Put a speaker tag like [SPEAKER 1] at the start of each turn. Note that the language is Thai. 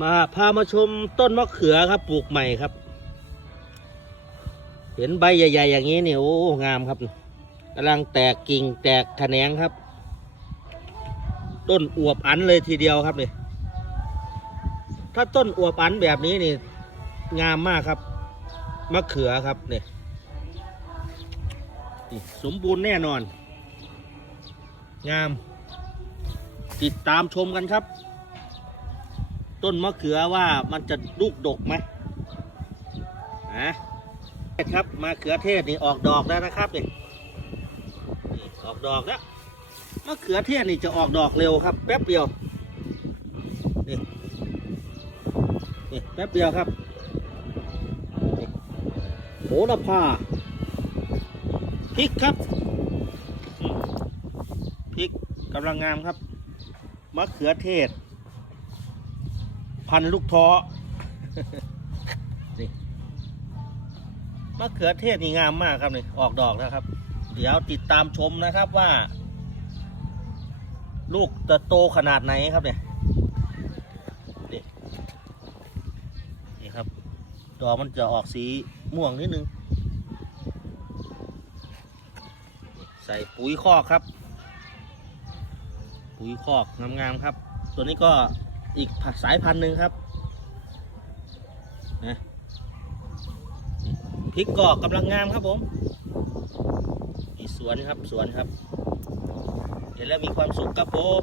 [SPEAKER 1] มาพามาชมต้นมะเขือครับ ปลูกใหม่ครับ เห็นใบใหญ่ ๆ อย่างนี้เนี่ยโอ้งามครับกำลังแตกกิ่งแตกแขนงครับ ต้นอวบอันเลยทีเดียวครับเนี่ยถ้าต้นอวบอันแบบนี้นี่งามมากครับมะเขือครับเนี่ยนี่สมบูรณ์แน่นอน งาม ติดตามชมกันครับ ต้นมะเขือว่ามันจะลูกดกไหมนะครับมะเขือเทศนี่ออกดอกแล้วนะครับนี่ออกดอกแล้วมะเขือเทศนี่จะออกดอกเร็วครับ แป๊บเดียวนี่นี่แป๊บเดียวครับโหระพาพริกครับพริกกำลังงามครับมะเขือเทศ พันลูกท้อนี่มะเขือเทศนี่งามมากครับนี่ออกดอกแล้วครับ เดี๋ยวติดตามชมนะครับว่า ลูกจะโตขนาดไหนครับเนี่ยนี่นี่ครับ ดอกมันจะออกสีม่วงนิดนึง ใส่ปุ๋ยคอกครับ ปุ๋ยคอกงามๆครับ ตัวนี้ก็ อีกสายพันธุ์หนึ่งครับนะพริกกอกกำลังงามครับผมนี่สวนครับสวนครับ เห็นแล้วมีความสุขครับผม